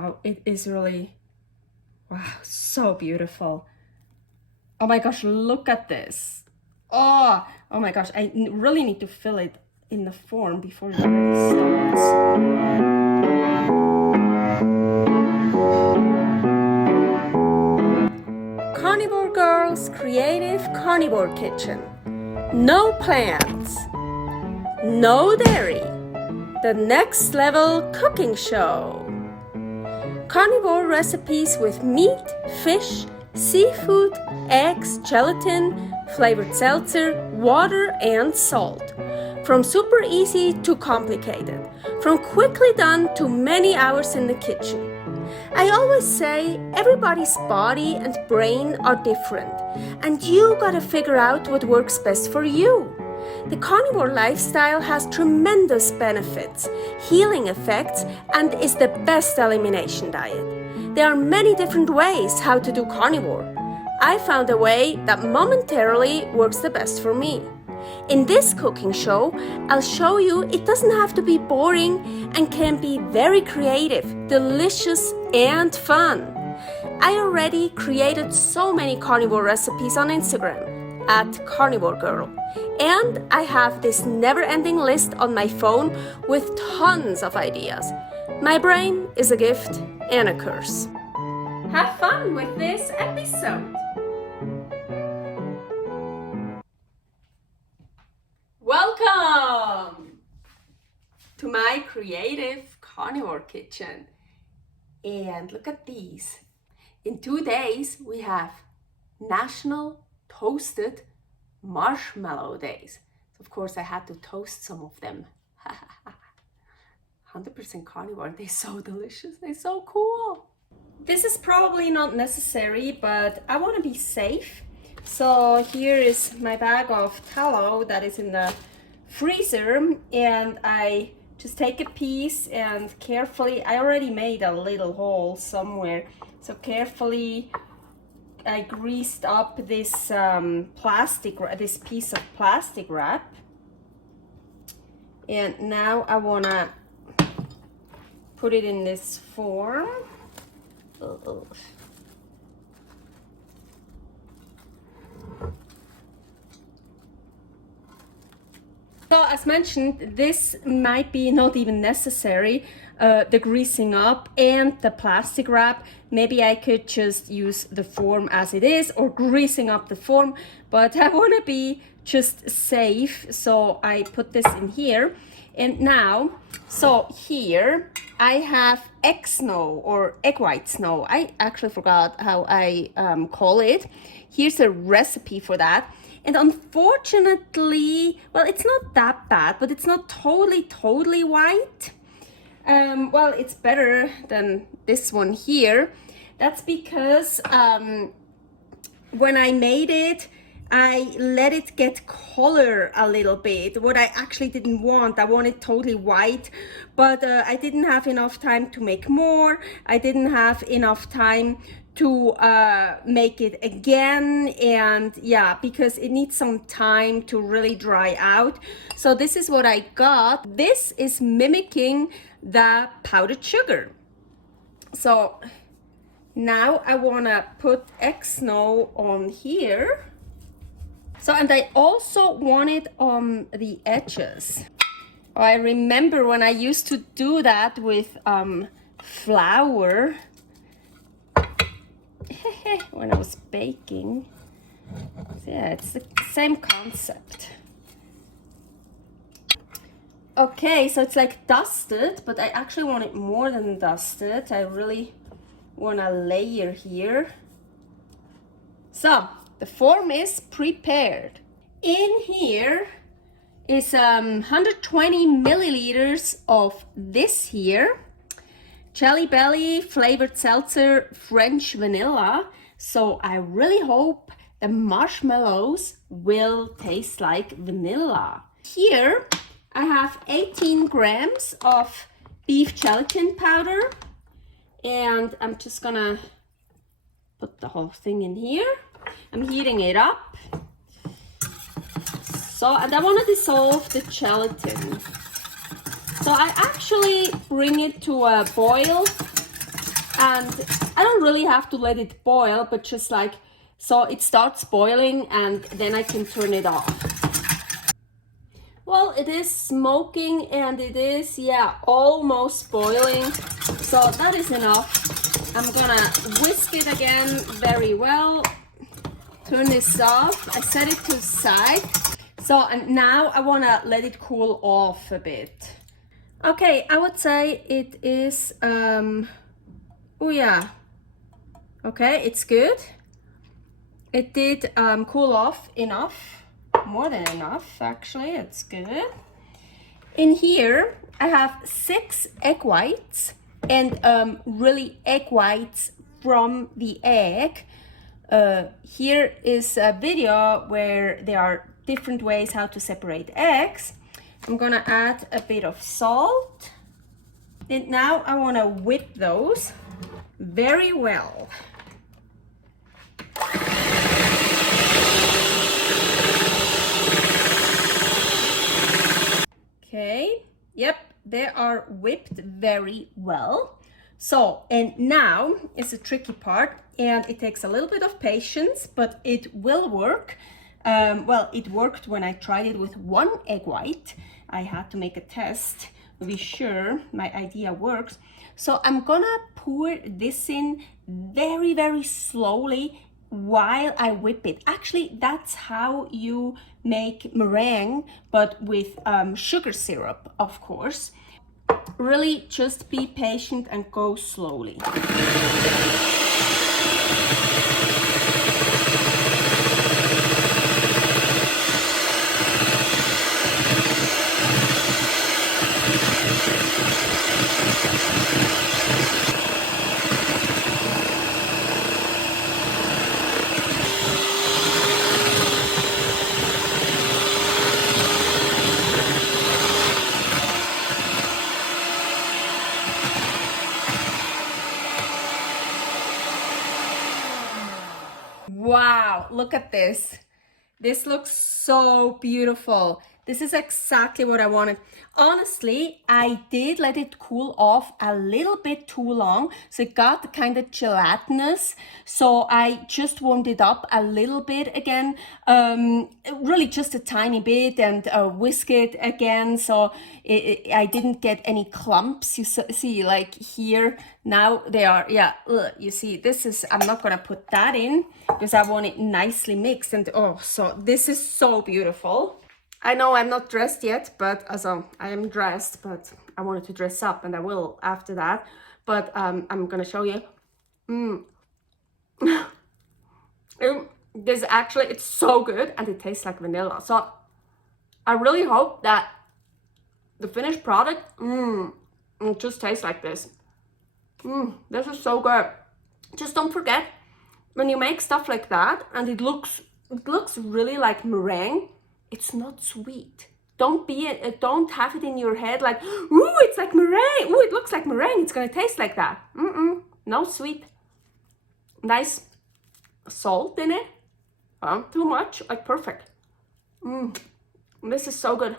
how it is really, wow, so beautiful. Oh my gosh, look at this. Oh my gosh, I really need to fill it in the form before it already starts. Carnivore Girl's Creative Carnivore Kitchen. No plants, no dairy, the next level cooking show. Carnivore recipes with meat, fish, seafood, eggs, gelatin, flavored seltzer, water, and salt. From super easy to complicated, from quickly done to many hours in the kitchen. I always say everybody's body and brain are different, and you gotta figure out what works best for you. The carnivore lifestyle has tremendous benefits, healing effects, and is the best elimination diet. There are many different ways how to do carnivore. I found a way that momentarily works the best for me. In this cooking show, I'll show you it doesn't have to be boring and can be very creative, delicious, and fun. I already created so many carnivore recipes on Instagram @karnivorgirl, and I have this never-ending list on my phone with tons of ideas. My brain is a gift and a curse. Have fun with this episode. Welcome to my creative carnivore kitchen. And look at these. In 2 days, we have National Toasted Marshmallow Days. So of course, I had to toast some of them. 100% carnivore. They're so delicious. They're so cool. This is probably not necessary, but I want to be safe. So here is my bag of tallow that is in the freezer, and I just take a piece and carefully, I already made a little hole somewhere, so carefully I greased up this this piece of plastic wrap, and now I want to put it in this form. So as mentioned, this might be not even necessary, the greasing up and the plastic wrap. Maybe I could just use the form as it is or greasing up the form, but I want to be just safe, so I put this in here. And now, so here I have egg snow or egg white snow. I actually forgot how I call it. Here's a recipe for that. And unfortunately, well, it's not that bad, but it's not totally white. Well, it's better than this one here. That's because when I made it, I let it get color a little bit. What I actually didn't want, I wanted totally white, but I didn't have enough time to make more. I didn't have enough time to make it again, and yeah, because it needs some time to really dry out. So this is what I got. This is mimicking the powdered sugar. So now I want to put egg snow on here. So, and I also want it on the edges. Oh, I remember when I used to do that with flour when I was baking. So yeah, it's the same concept. Okay, so it's like dusted, but I actually want it more than dusted. I really want a layer here. So the form is prepared. In here is 120 milliliters of this here. Jelly Belly flavored seltzer French vanilla. So I really hope the marshmallows will taste like vanilla. Here I have 18 grams of beef gelatin powder, and I'm just gonna put the whole thing in here. I'm heating it up. So, and I want to dissolve the gelatin. So I actually bring it to a boil And I don't really have to let it boil, but just like, so it starts boiling and then I can turn it off. Well, it is smoking and it is, yeah, almost boiling. So that is enough. I'm gonna whisk it again very well. Turn this off. I set it to the side. So, and now I wanna let it cool off a bit. Okay, I would say it is, oh yeah, okay, it's good. It did cool off enough, more than enough actually, it's good. In here, I have 6 egg whites and really egg whites from the egg. Here is a video where there are different ways how to separate eggs. I'm gonna add a bit of salt. And now I wanna whip those very well. Okay, yep, they are whipped very well. So, and now is the tricky part, and it takes a little bit of patience, but it will work. Well, it worked when I tried it with 1 egg white. I had to make a test to be sure my idea works. So I'm gonna pour this in very, very slowly while I whip it. Actually, that's how you make meringue, but with sugar syrup, of course. Really just be patient and go slowly. Wow, look at this. This looks so beautiful. This is exactly what I wanted. Honestly, I did let it cool off a little bit too long, so it got kind of gelatinous. So I just warmed it up a little bit again, really just a tiny bit, and whisk it again. So I didn't get any clumps. You see, like here, now they are, yeah, you see, this is, I'm not gonna put that in because I want it nicely mixed. And oh, so this is so beautiful. I know I'm not dressed yet, but also I am dressed, but I wanted to dress up and I will after that. But I'm gonna show you. This actually, it's so good and it tastes like vanilla. So I really hope that the finished product, it just tastes like this. This is so good. Just don't forget, when you make stuff like that and it looks really like meringue, it's not sweet. Don't have it in your head like, ooh, it's like meringue. Ooh, it looks like meringue. It's gonna taste like that. No sweet. Nice salt in it. Too much, like perfect. This is so good.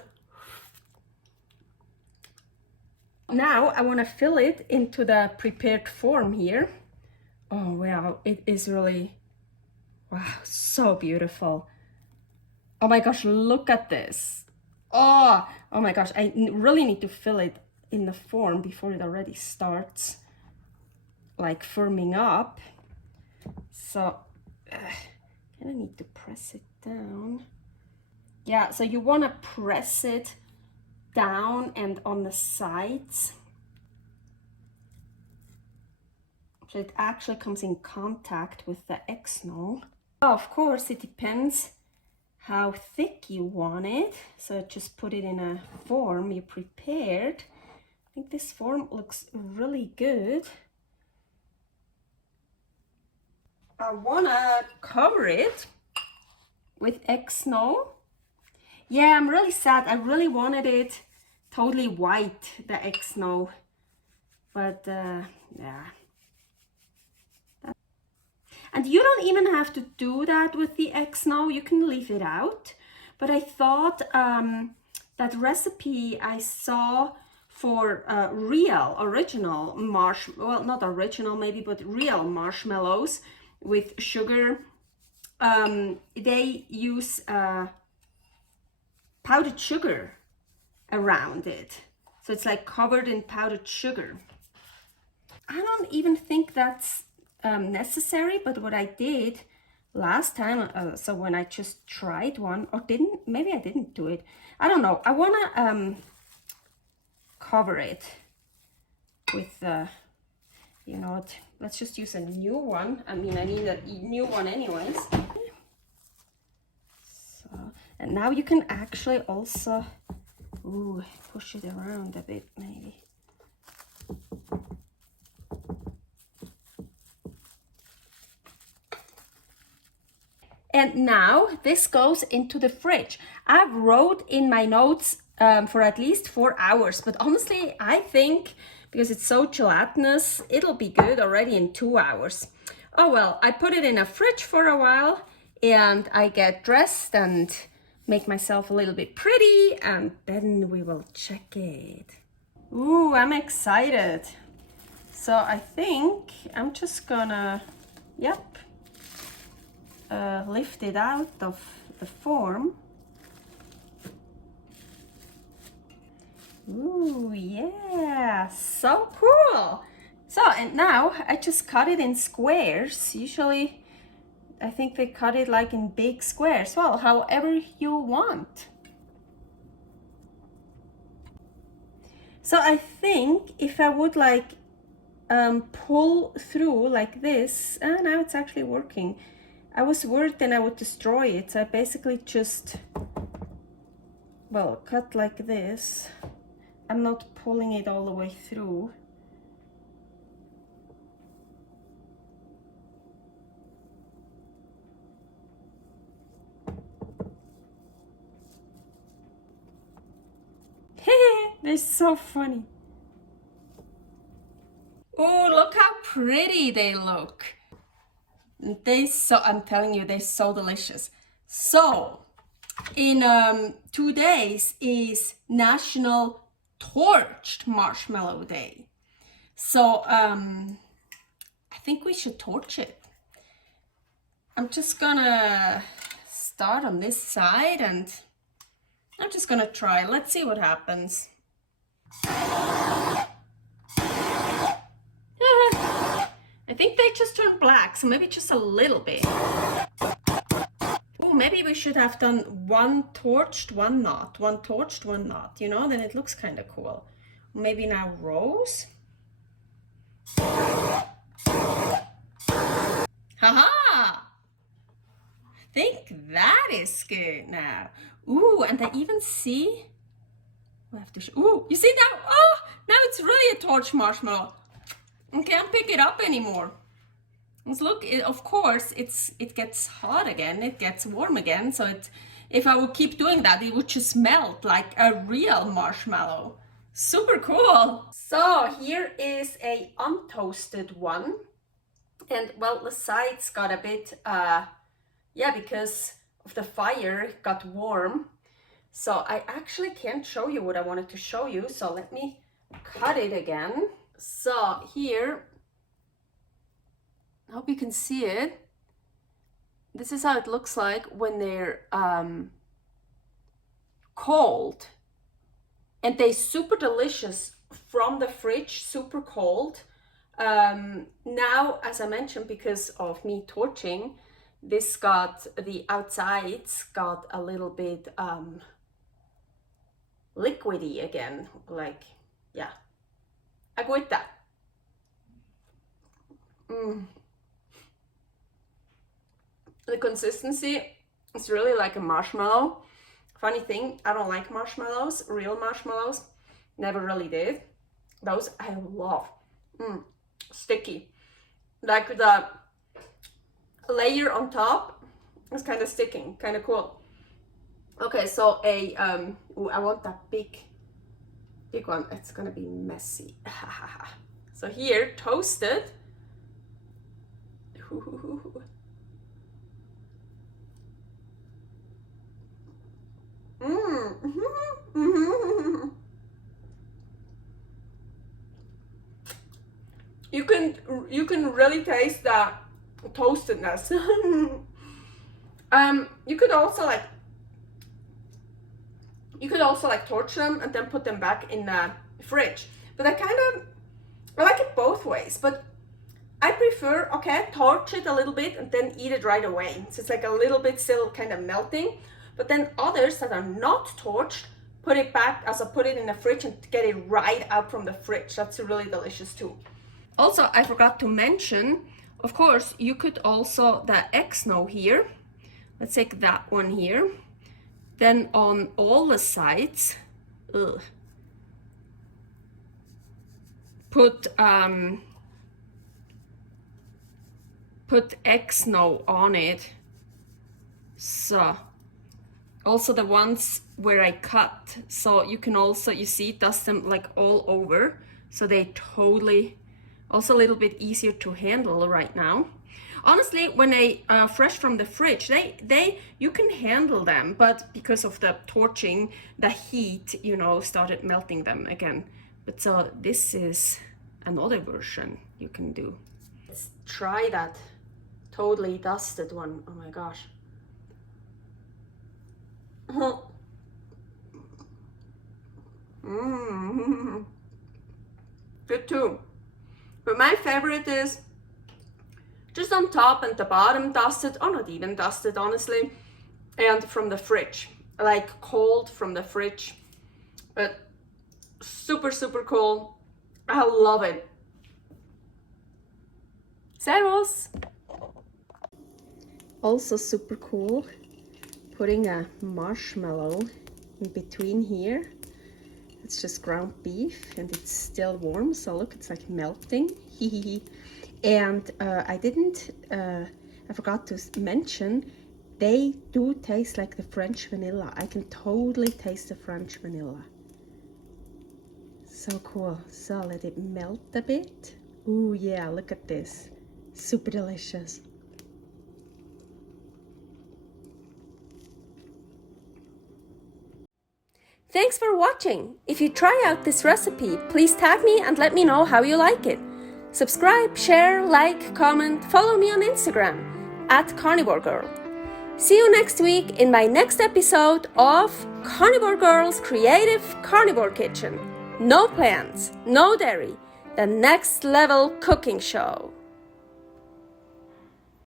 Now I want to fill it into the prepared form here. Oh wow, it is really, wow, so beautiful. Oh my gosh, look at this. Oh my gosh, I really need to fill it in the form before it already starts like firming up. So kind of need to press it down. Yeah, so you want to press it down and on the sides, so it actually comes in contact with the egg-snow. Of course, it depends how thick you want it, so just put it in a form you prepared. I think this form looks really good. I want to cover it with egg-snow. Yeah, I'm really sad. I really wanted it totally white, the egg-snow, but yeah. And you don't even have to do that with the egg-snow. You can leave it out. But I thought that recipe I saw for real, original well, not original maybe, but real marshmallows with sugar. They use powdered sugar around it. So it's like covered in powdered sugar. I don't even think that's necessary, but what I did last time, so when I just tried one, or maybe I didn't do it. I don't know. I want to cover it with, you know what, let's just use a new one. I mean, I need a new one anyways. So, and now you can actually also, ooh, push it around a bit maybe. And now this goes into the fridge. I've wrote in my notes for at least 4 hours, but honestly, I think because it's so gelatinous, it'll be good already in 2 hours. Oh well, I put it in a fridge for a while and I get dressed and make myself a little bit pretty, and then we will check it. Ooh, I'm excited. So I think I'm just gonna, yep, lift it out of the form. Ooh, yeah, so cool. So, and now I just cut it in squares. Usually, I think they cut it like in big squares. Well, however you want. So I think if I would like pull through like this, and now it's actually working. I was worried then I would destroy it. So I basically just, well, cut like this. I'm not pulling it all the way through. They're so funny. Oh, look how pretty they look. I'm telling you, they're so delicious. So, in 2 days is National Torched Marshmallow Day. So, I think we should torch it. I'm just gonna start on this side and I'm just gonna try. Let's see what happens. I think they just turned black, so maybe just a little bit. Oh, maybe we should have done one torched, one not. One torched, one not, you know, then it looks kind of cool. Maybe now rose. Haha! I think that is good now. Ooh, and I even see, I have to show, ooh, you see now? Oh, now it's really a torch marshmallow. I can't pick it up anymore. Let's look, of course, it gets hot again, it gets warm again, so if I would keep doing that, it would just melt like a real marshmallow. Super cool. So here is a untoasted one. And well, the sides got a bit, yeah, because of the fire, it got warm. So I actually can't show you what I wanted to show you. So let me cut it again. So here, I hope you can see it. This is how it looks like when they're cold. And they're super delicious from the fridge, super cold. Now, as I mentioned, because of me torching, this got, the outsides got a little bit liquidy again, like, yeah, agüita. The consistency is really like a marshmallow. Funny thing, I don't like marshmallows, real marshmallows, never really did. Those I love. Sticky, like the layer on top is kind of sticking, kind of cool. Okay, so ooh, I want that big one. It's gonna be messy. So here, toasted. You can really taste the toastedness. You could also like torch them and then put them back in the fridge. But I like it both ways, but I prefer, okay, torch it a little bit and then eat it right away. So it's like a little bit still kind of melting. But then others that are not torched, put it in the fridge and get it right out from the fridge. That's really delicious too. Also, I forgot to mention, of course, you could also, the X-No here, let's take that one here. Then on all the sides, put X-No on it. So also the ones where I cut, so you can also, you see, dust them like all over, so they totally, also a little bit easier to handle right now. Honestly, when they fresh from the fridge, you can handle them, but because of the torching, the heat, you know, started melting them again. But so this is another version you can do. Let's try that totally dusted one. Oh my gosh. Good too. But my favorite is just on top and the bottom dusted, or not even dusted, honestly, and from the fridge, like cold from the fridge. But super, super cool. I love it. Servus! Also super cool, putting a marshmallow in between here. It's just ground beef and it's still warm, so look, it's like melting. And I forgot to mention, they do taste like the French vanilla. I can totally taste the French vanilla. So cool. So let it melt a bit. Ooh yeah, look at this. Super delicious. Thanks for watching. If you try out this recipe, please tag me and let me know how you like it. Subscribe, share, like, comment, follow me on Instagram @karnivorgirl. See you next week in my next episode of Carnivore Girl's Creative Carnivore Kitchen. No plants, no dairy, the next level cooking show.